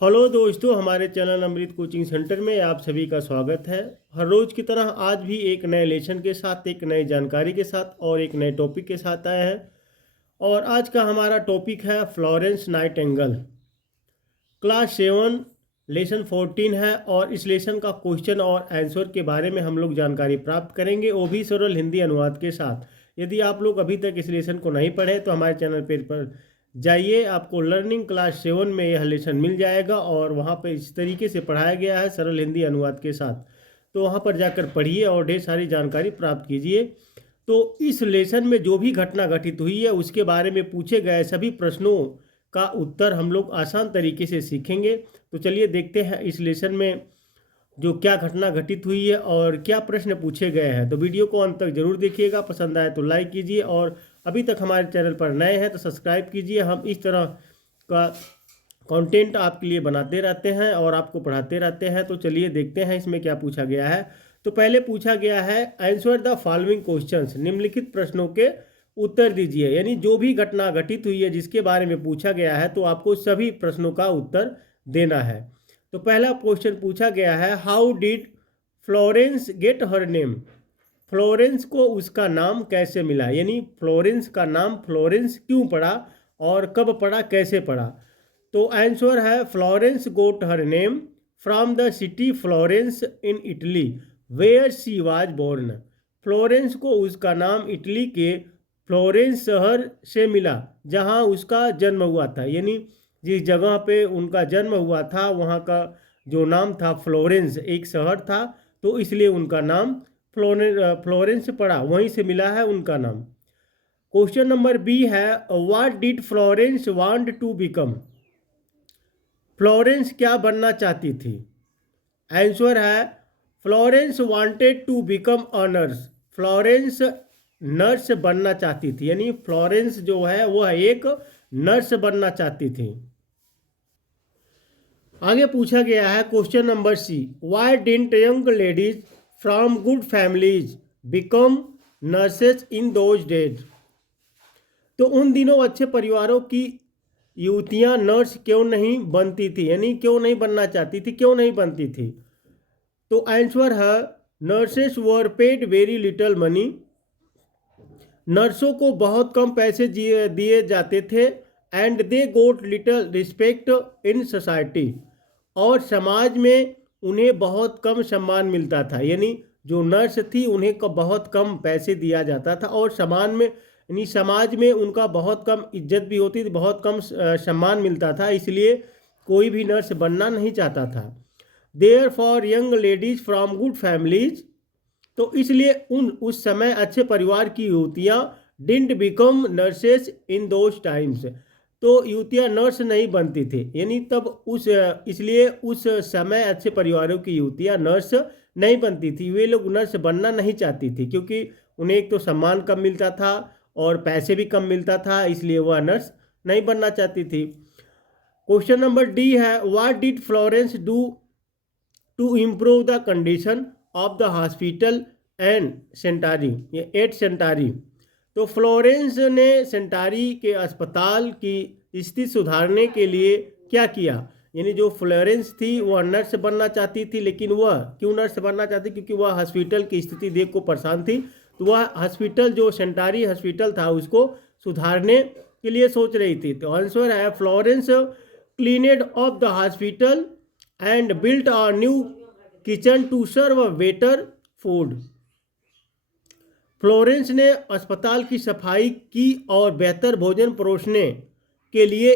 Hello दोस्तों, हमारे channel अमृत coaching centre में आप सभी का स्वागत है। हर रोज़ की तरह आज भी एक नए लेसन के साथ, एक नई जानकारी के साथ और एक नए टॉपिक के साथ आया है। और आज का हमारा टॉपिक है फ्लोरेंस नाइटिंगेल। क्लास 7 लेसन 14 है और इस लेसन का क्वेश्चन और आंसर के बारे में हम लोग जानकारी प्राप्त करेंगे, वो भी सरल हिंदी अनुवाद के साथ। यदि आप लोग अभी तक इस लेसन को नहीं पढ़े तो हमारे चैनल पर जाइए, आपको लर्निंग क्लास 7 में यह लेसन मिल जाएगा और वहाँ पर इस तरीके से पढ़ाया गया है सरल हिंदी अनुवाद के साथ। तो वहाँ पर जाकर पढ़िए और ढेर सारी जानकारी प्राप्त कीजिए। तो इस लेसन में जो भी घटना घटित हुई है उसके बारे में पूछे गए सभी प्रश्नों का उत्तर हम लोग आसान तरीके से सीखेंगे। तो चलिए देखते हैं इस लेसन में जो क्या घटना घटित हुई है और क्या प्रश्न पूछे गए हैं। तो वीडियो को अंत तक जरूर देखिएगा, पसंद आए तो लाइक कीजिए और अभी तक हमारे चैनल पर नए हैं तो सब्सक्राइब कीजिए। हम इस तरह का कंटेंट आपके लिए बनाते रहते हैं और आपको पढ़ाते रहते हैं। तो चलिए देखते हैं इसमें क्या पूछा गया है। तो पहले पूछा गया है आंसर द फॉलोइंग क्वेश्चंस, निम्नलिखित प्रश्नों के उत्तर दीजिए। यानी जो भी घटना घटित हुई है जिसके बारे में पूछा गया है तो आपको सभी प्रश्नों का उत्तर देना है। तो पहला क्वेश्चन पूछा गया है how did Florence get her name. Florence को उसका नाम कैसे मिला, यानी फ्लोरेंस का नाम फ्लोरेंस क्यों पड़ा और कब पड़ा, कैसे पड़ा। तो आंसर है Florence got her name from the city Florence in Italy where she was born. Florence को उसका नाम इटली के फ्लोरेंस शहर से मिला जहां उसका जन्म हुआ था। यानी जिस जगह पे उनका जन्म हुआ था वहां का जो नाम था फ्लोरेंस, एक शहर था, तो इसलिए उनका नाम फ्लोरेंस पड़ा, वहीं से मिला है उनका नाम। क्वेश्चन नंबर बी है what did Florence want to become. Florence क्या बनना चाहती थी। आंसर है Florence wanted to become a nurse. Florence nurse बनना चाहती थी, यानी फ्लोरेंस जो है वह एक नर्स बनना चाहती थी। आगे पूछा गया है question number C why didn't young ladies from good families become nurses in those days. तो उन दिनों अच्छे परिवारों की युवतियां नर्स क्यों नहीं बनती थी, यानी क्यों नहीं बनना चाहती थी, क्यों नहीं बनती थी। तो आंसर है nurses were paid very little money. नर्सों को बहुत कम पैसे दिए जाते थे and they got little respect in society. और समाज में उन्हें बहुत कम सम्मान मिलता था, यानी जो नर्स थी उन्हें बहुत कम पैसे दिया जाता था और समाज में उनका बहुत कम इज्जत भी होती थी, बहुत कम सम्मान मिलता था, इसलिए कोई भी नर्स बनना नहीं चाहता था। Therefore young ladies from good families, तो इसलिए उस समय अच्छे परिवार की युवतियाँ didn't become nurses in those times. तो युवतियाँ नर्स नहीं बनती थी, यानी तब इसलिए उस समय अच्छे परिवारों की युवतियाँ नर्स नहीं बनती थी। वे लोग नर्स बनना नहीं चाहती थी क्योंकि उन्हें एक तो सम्मान कम मिलता था और पैसे भी कम मिलता था, इसलिए वह नर्स नहीं बनना चाहती थी। क्वेश्चन नंबर डी है what did Florence do to improve the condition of the hospital and sanitary, ये एट सेंटारी। तो फ्लोरेंस ने सेंटारी के अस्पताल की स्थिति सुधारने के लिए क्या किया। यानी जो फ्लोरेंस थी वह नर्स बनना चाहती थी, लेकिन वह क्यों नर्स बनना चाहती, क्योंकि वह हॉस्पिटल की स्थिति देख को परेशान थी। तो वह हॉस्पिटल जो सेंटारी हॉस्पिटल था उसको सुधारने के लिए सोच रही थी। तो आंसर है Florence cleaned of the hospital and built a new kitchen to serve better food. Florence ने अस्पताल की सफाई की और बेहतर भोजन परोसने के लिए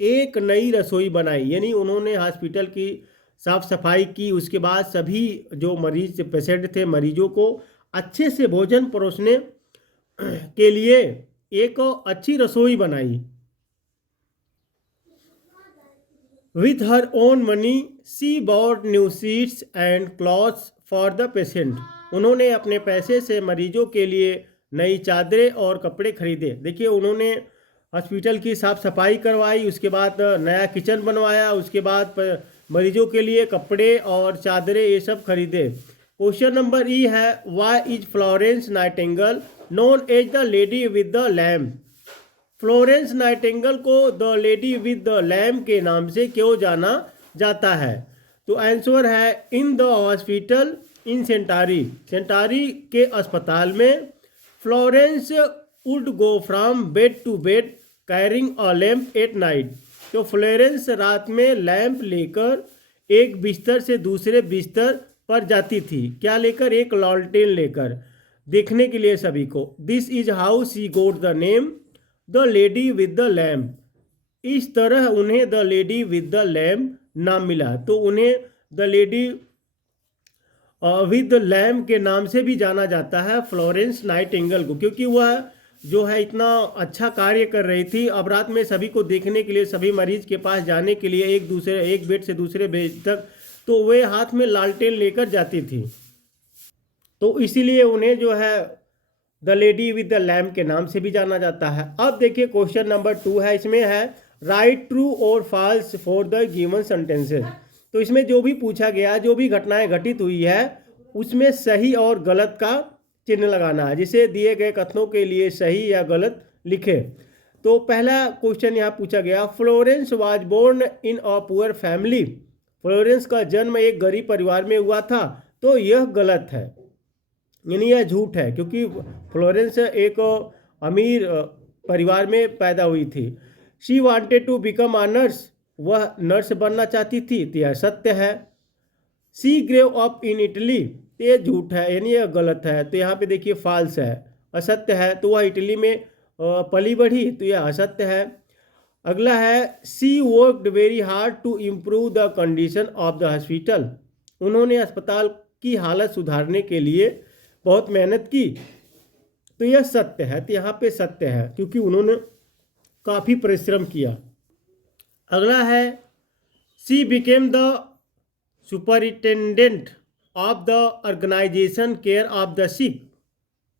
एक नई रसोई बनाई। यानी उन्होंने हॉस्पिटल की साफ सफाई की, उसके बाद सभी जो मरीज पेशेंट थे मरीजों को अच्छे से भोजन परोसने के लिए एक अच्छी रसोई बनाई। With her own money, she bought new seats and clothes for the patient. उन्होंने अपने पैसे से मरीजों के लिए नई चादरें और कपड़े खरीदे। देखिए उन्होंने हॉस्पिटल की साफ सफाई करवाई, उसके बाद नया किचन बनवाया, उसके बाद मरीजों के लिए कपड़े और चादरें ये सब खरीदे। क्वेश्चन नंबर ई है why is Florence Nightingale known as the lady with the lamp. Florence Nightingale को the lady with the lamp के नाम से क्यों जाना जाता है। तो आंसर है इन द हॉस्पिटल इन सेंटारी, सेंटारी के अस्पताल में। Florence would go from bed to bed carrying a lamp at night. तो फ्लोरेंस रात में लैंप लेकर एक बिस्तर से दूसरे बिस्तर पर जाती थी। क्या लेकर? एक लॉलटेन लेकर, देखने के लिए सभी को। This is how she got the name the lady with the lamp. इस तरह उन्हें the lady with the lamp नाम मिला। तो उन्हें the lady with the lamp के नाम से भी जाना जाता है, फ्लोरेंस नाइटिंगेल को, क्योंकि वह जो है इतना अच्छा कार्य कर रही थी। अब रात में सभी को देखने के लिए, सभी मरीज के पास जाने के लिए एक बेड से दूसरे बेड तक, तो वे हाथ में लालटेन लेकर जाती थी। तो इसीलिए उन्हें जो है the lady with the lamp के नाम से भी जाना जाता है। अब देखिए क्वेश्चन नंबर 2 है, इसमें है राइट ट्रू और false for the given sentences. तो इसमें जो भी पूछा गया, जो भी घटनाएं घटित हुई है, उसमें सही और गलत का चिन्ह लगाना है, जिसे दिए गए कथनों के लिए सही या गलत लिखे। तो पहला क्वेश्चन यहाँ पूछा गया, Florence was born in a poor family. Florence का जन्म एक गरीब परिवार में हुआ था। तो यह गलत है, यानी यह झूठ है, क्योंकि फ्लोरेंस एक अमीर परिवार में पैदा हुई थी। She wanted to become a nurse, वह नर्स बनना चाहती थी, तो यह सत्य है। She grew up in Italy, ये झूठ है, यानी यह गलत है। तो यहाँ पे देखिए फॉल्स है, असत्य है। तो वह इटली में पली बढ़ी, तो यह असत्य है। अगला है she worked very hard to improve the condition of the hospital. उन्होंने अस्पताल की हालत सुधारने के लिए बहुत मेहनत की, तो यह सत्य है। तो यहाँ पे सत्य है, क्योंकि उन्होंने काफ़ी परिश्रम किया। अगला है she became the superintendent of the organisation care of the sick.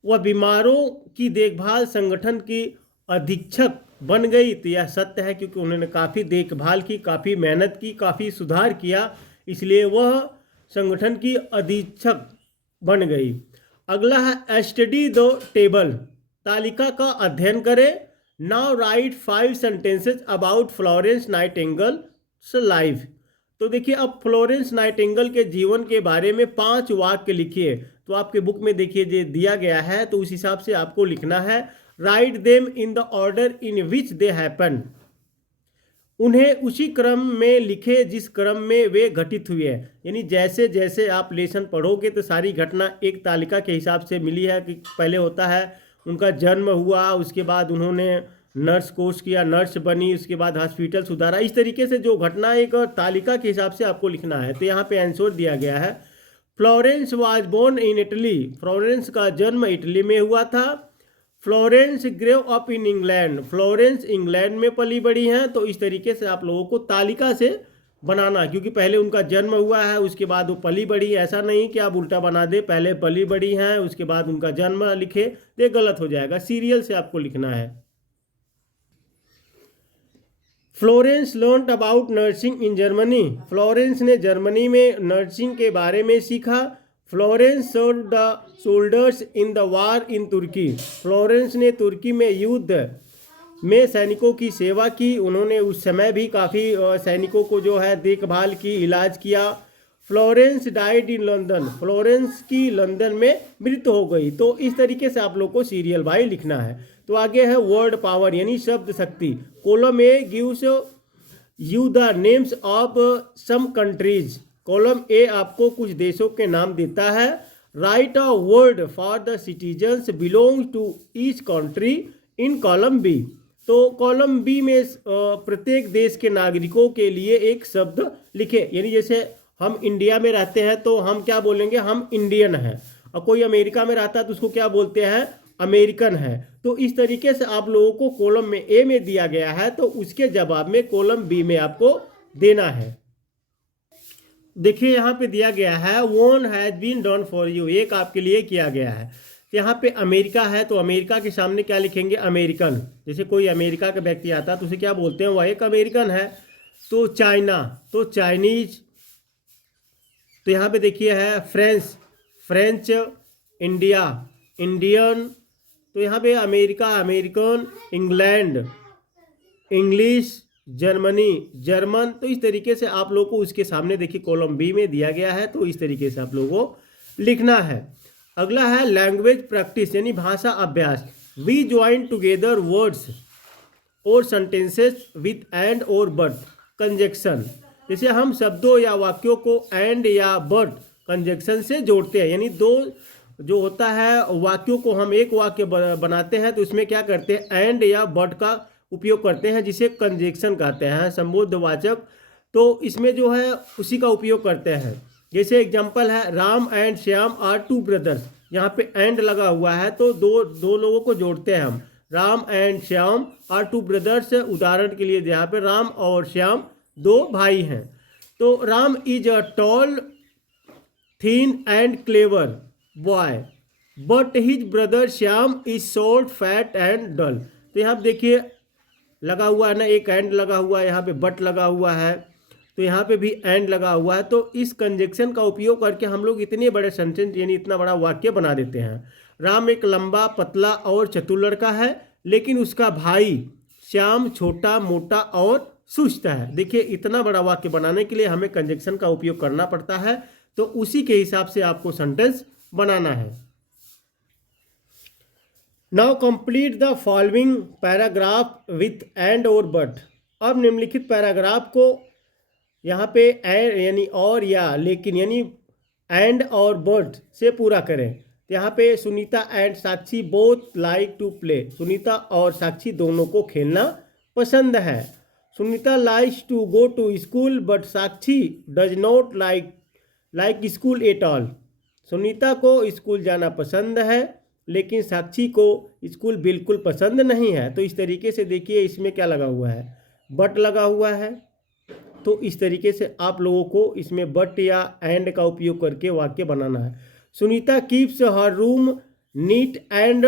वह बीमारों की देखभाल संगठन की अधीक्षक बन गई, तो यह सत्य है, क्योंकि उन्होंने काफ़ी देखभाल की, काफ़ी मेहनत की, काफ़ी सुधार किया, इसलिए वह संगठन की अधीक्षक बन गई। अगला है स्टडी द टेबल, तालिका का अध्ययन करें। Now right 5 sentences about Florence nightingales life. तो देखिए अब फ्लोरेंस नाइटिंगेल के जीवन के बारे में 5 वाक्य लिखिए। तो आपके बुक में देखिए जो दिया गया है, तो उस हिसाब से आपको लिखना है। Write them in the order in which they happen. उन्हें उसी क्रम में लिखे जिस क्रम में वे घटित हुए हैं, यानी जैसे जैसे आप लेसन पढ़ोगे तो सारी घटना एक तालिका के हिसाब से मिली है। कि पहले होता है उनका जन्म हुआ, उसके बाद उन्होंने नर्स कोर्स किया, नर्स बनी, उसके बाद हॉस्पिटल सुधारा। इस तरीके से जो घटना एक तालिका के हिसाब से आपको लिखना है। तो यहाँ पे आंसर दिया गया है Florence was born in Italy. Florence का जन्म इटली में हुआ था। Florence grew up in England, Florence England में पली बड़ी हैं। तो इस तरीके से आप लोगों को तालिका से बनाना, क्योंकि पहले उनका जन्म हुआ है, उसके बाद वो पली बड़ी। ऐसा नहीं कि आप उल्टा बना दे, पहले पली बड़ी हैं उसके बाद उनका जन्म लिखे, ये गलत हो जाएगा। सीरियल से आपको लिखना है। Florence learned about nursing in Germany. Florence ने जर्मनी में नर्सिंग के बारे में सीखा। Florence serve the soldiers in the war in Turkey. Florence ने तुर्की में युद्ध में सैनिकों की सेवा की। उन्होंने उस समय भी काफ़ी सैनिकों को जो है देखभाल की, इलाज किया। Florence died in London. Florence की लंदन में मृत्यु हो गई। तो इस तरीके से आप लोग को सीरियल बाई लिखना है। तो आगे है वर्ड पावर, यानी शब्द शक्ति। Column A gives you the names of some countries. Column A आपको कुछ देशों के नाम देता है। Write a word for the citizens belong to each country in column B. तो कॉलम बी में प्रत्येक देश के नागरिकों के लिए एक शब्द लिखे, यानी जैसे हम इंडिया में रहते हैं तो हम क्या बोलेंगे, हम इंडियन हैं। और कोई अमेरिका में रहता है तो उसको क्या बोलते हैं, अमेरिकन है। तो इस तरीके से आप लोगों को कॉलम में ए में दिया गया है, तो उसके जवाब में कॉलम बी में आपको देना है। देखिए यहाँ पे दिया गया है one has been done for you, एक आपके लिए किया गया है। यहाँ पे अमेरिका है, तो अमेरिका के सामने क्या लिखेंगे, अमेरिकन। जैसे कोई अमेरिका का व्यक्ति आता है तो उसे क्या बोलते हैं, वह एक अमेरिकन है। तो चाइना, तो चाइनीज। तो यहाँ पे देखिए है फ्रेंच, फ्रेंच। India, Indian. तो यहाँ पे America, American. England, English. Germany, German. तो इस तरीके से आप लोगों को उसके सामने देखिए कॉलम बी में दिया गया है, तो इस तरीके से आप लोगों को लिखना है। अगला है लैंग्वेज प्रैक्टिस यानी भाषा अभ्यास। वी ज्वाइन टुगेदर वर्ड्स और सेंटेंसेस विथ एंड और बट कंजक्शन। जैसे हम शब्दों या वाक्यों को एंड या बट कंजक्शन से जोड़ते हैं, यानी दो जो होता है वाक्यों को हम एक वाक्य बनाते हैं तो इसमें क्या करते हैं, एंड या बट का उपयोग करते हैं, जिसे कंजक्शन कहते हैं, संबोधवाचक। तो इसमें जो है उसी का उपयोग करते हैं। जैसे एग्जांपल है, Ram and Shyam are two brothers. यहाँ पे एंड लगा हुआ है तो दो लोगों को जोड़ते हैं हम, Ram and Shyam are two brothers. उदाहरण के लिए यहाँ पे राम और श्याम दो भाई हैं। तो Ram is a tall, thin and clever boy, but his brother Shyam is short, fat and dull. तो यहाँ पे देखिए लगा हुआ है ना, एक एंड लगा हुआ है, यहाँ पे बट लगा हुआ है, तो यहाँ पे भी एंड लगा हुआ है। तो इस कंजक्शन का उपयोग करके हम लोग इतने बड़े सेंटेंस यानी इतना बड़ा वाक्य बना देते हैं। राम एक लंबा, पतला और चतुर लड़का है, लेकिन उसका भाई श्याम छोटा, मोटा और सुस्त है। देखिए इतना बड़ा वाक्य बनाने के लिए हमें कंजक्शन का उपयोग करना पड़ता है, तो उसी के हिसाब से आपको सेंटेंस बनाना है। Now complete the following paragraph with and और बट। अब निम्नलिखित पैराग्राफ को यहाँ पे एंड यानी और या लेकिन यानी एंड और बट से पूरा करें। तो यहाँ पे Sunita and Sakshi both like to play. Sunita और साक्षी दोनों को खेलना पसंद है। Sunita likes to go to school but Sakshi does not like school at all. Sunita को स्कूल जाना पसंद है, लेकिन साक्षी को स्कूल बिल्कुल पसंद नहीं है। तो इस तरीके से देखिए इसमें क्या लगा हुआ है, बट लगा हुआ है। तो इस तरीके से आप लोगों को इसमें बट या एंड का उपयोग करके वाक्य बनाना है। Sunita keeps her room neat and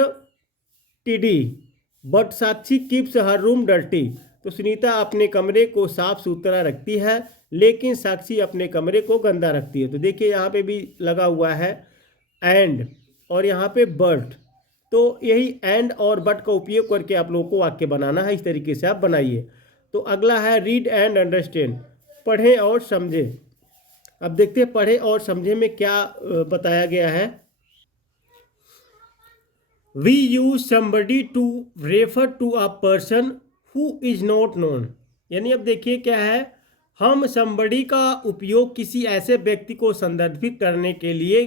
tidy but Sakshi keeps her room dirty. तो सुनीता अपने कमरे को साफ सुथरा रखती है, लेकिन साक्षी अपने कमरे को गंदा रखती है। तो देखिए यहाँ पे भी लगा हुआ है एंड और यहाँ पे बट। तो यही एंड और बट का उपयोग करके आप लोगों को वाक्य बनाना है। इस तरीके से आप बनाइए। तो अगला है रीड एंड अंडरस्टैंड, पढ़ें और समझें। अब देखते हैं पढ़ें और समझें में क्या बताया गया है। We use somebody to refer to a person who is not known. यानी अब देखिए क्या है, हम समबडी का उपयोग किसी ऐसे व्यक्ति को संदर्भित करने के लिए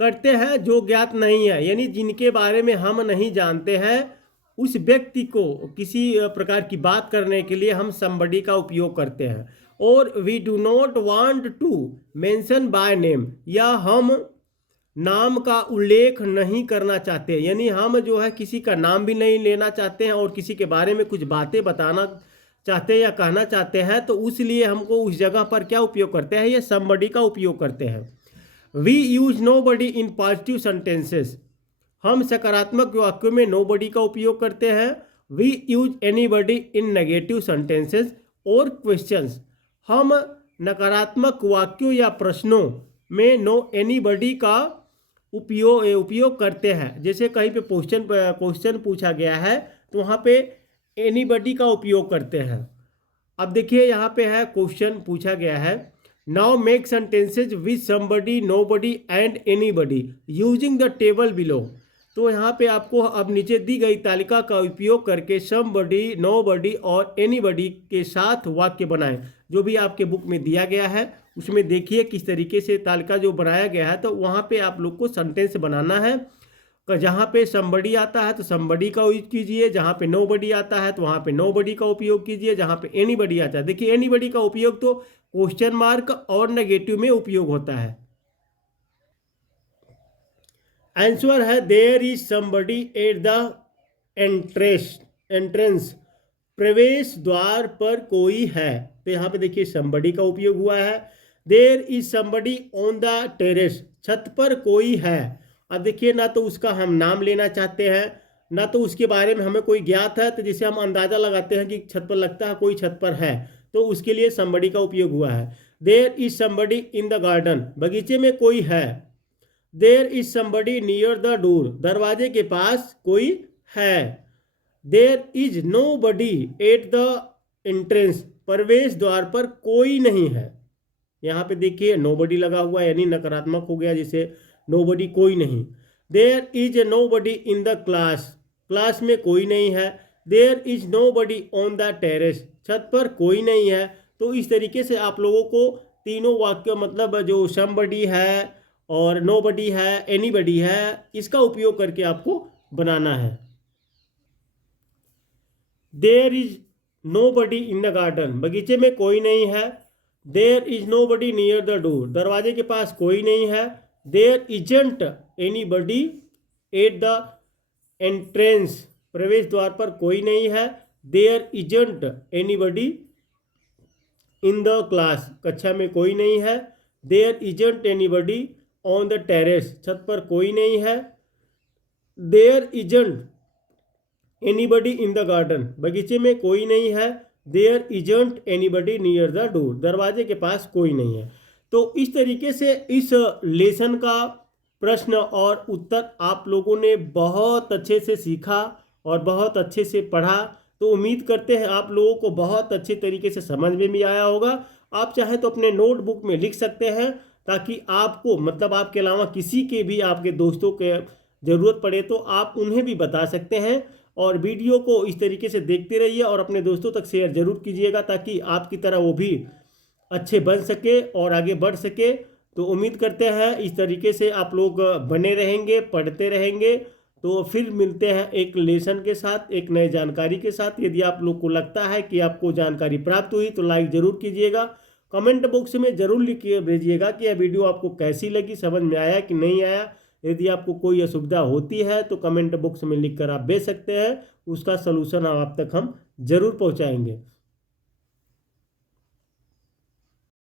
करते हैं जो ज्ञात नहीं है, यानी जिनके बारे में हम नहीं जानते हैं। उस व्यक्ति को किसी प्रकार की बात करने के लिए हम समबडी का उपयोग करते हैं। और we do not want to mention by name, या हम नाम का उल्लेख नहीं करना चाहते, यानी हम जो है किसी का नाम भी नहीं लेना चाहते हैं और किसी के बारे में कुछ बातें बताना चाहते हैं या कहना चाहते हैं, तो उसलिए हमको उस जगह पर क्या उपयोग करते हैं, ये समबडी का उपयोग करते हैं। We use nobody in positive sentences. हम सकारात्मक वाक्यों में नो बडी का उपयोग करते हैं। We use anybody in negative sentences और क्वेश्चंस। हम नकारात्मक वाक्यों या प्रश्नों में नो एनी बडी का उपयोग करते हैं। जैसे कहीं पे क्वेश्चन पूछा गया है तो वहाँ पे एनी बडी का उपयोग करते हैं। अब देखिए यहाँ पे है क्वेश्चन पूछा गया है, now make sentences with somebody, nobody and anybody using the table below. तो यहाँ पे आपको अब नीचे दी गई तालिका का उपयोग करके समबडी, नोबडी और एनीबडी के साथ वाक्य बनाएं। जो भी आपके बुक में दिया गया है उसमें देखिए किस तरीके से तालिका जो बनाया गया है, तो वहाँ पे आप लोग को सेंटेंस बनाना है। जहाँ पे समबडी आता है तो समबडी का यूज कीजिए, जहाँ पे नोबडी आता है तो वहाँ पे नोबडी का उपयोग कीजिए, जहाँ पे एनीबडी आता है। देखिए एनीबडी का उपयोग तो क्वेश्चन मार्क और नेगेटिव में उपयोग होता है। आंसर है there is somebody at the entrance. प्रवेश द्वार पर कोई है। तो यहाँ पे देखिए समबडी का उपयोग हुआ है। There is somebody on the terrace. छत पर कोई है। अब देखिए ना तो उसका हम नाम लेना चाहते हैं, ना तो उसके बारे में हमें कोई ज्ञात है, तो जिसे हम अंदाजा लगाते हैं कि छत पर लगता है कोई छत पर है, तो उसके लिए समबडी का उपयोग हुआ है। There is somebody in the garden. बगीचे में कोई है। There is somebody near the door. दरवाजे के पास कोई है। There is nobody at the entrance, प्रवेश द्वार पर कोई नहीं है। यहाँ पे देखिए नोबडी लगा हुआ है, यानी नकारात्मक हो गया, जिसे नोबडी कोई नहीं। There is nobody in the class, class में कोई नहीं है। There is nobody on the terrace, छत पर कोई नहीं है। तो इस तरीके से आप लोगों को तीनों वाक्य, मतलब जो समबडी है और नोबडी है, एनीबडी है, इसका उपयोग करके आपको बनाना है। There is nobody in the garden, बगीचे में कोई नहीं है। There is nobody near the door, दरवाजे के पास कोई नहीं है। There isn't anybody at the entrance, प्रवेश द्वार पर कोई नहीं है। There isn't anybody in the class, कक्षा में कोई नहीं है। There isn't anybody on the terrace, छत पर कोई नहीं है। There isn't anybody in the garden, बगीचे में कोई नहीं है। There isn't anybody near the door, दरवाजे के पास कोई नहीं है। तो इस तरीके से इस लेसन का प्रश्न और उत्तर आप लोगों ने बहुत अच्छे से सीखा और बहुत अच्छे से पढ़ा। तो उम्मीद करते हैं आप लोगों को बहुत अच्छे तरीके से समझ में भी आया होगा। आप चाहे तो अपने नोटबुक में लिख सकते हैं, ताकि आपको, मतलब आपके अलावा किसी के भी, आपके दोस्तों के ज़रूरत पड़े तो आप उन्हें भी बता सकते हैं। और वीडियो को इस तरीके से देखते रहिए और अपने दोस्तों तक शेयर ज़रूर कीजिएगा, ताकि आपकी तरह वो भी अच्छे बन सके और आगे बढ़ सके। तो उम्मीद करते हैं इस तरीके से आप लोग बने रहेंगे, पढ़ते रहेंगे। तो फिर मिलते हैं एक लेसन के साथ, एक नए जानकारी के साथ। यदि आप लोग को लगता है कि आपको जानकारी प्राप्त हुई तो लाइक ज़रूर कीजिएगा। कमेंट बॉक्स में ज़रूर लिखिए, भेजिएगा कि यह वीडियो आपको कैसी लगी, समझ में आया कि नहीं आया। यदि आपको कोई असुविधा होती है तो कमेंट बॉक्स में लिखकर आप भेज सकते हैं, उसका सलूशन आप तक हम ज़रूर पहुँचाएंगे।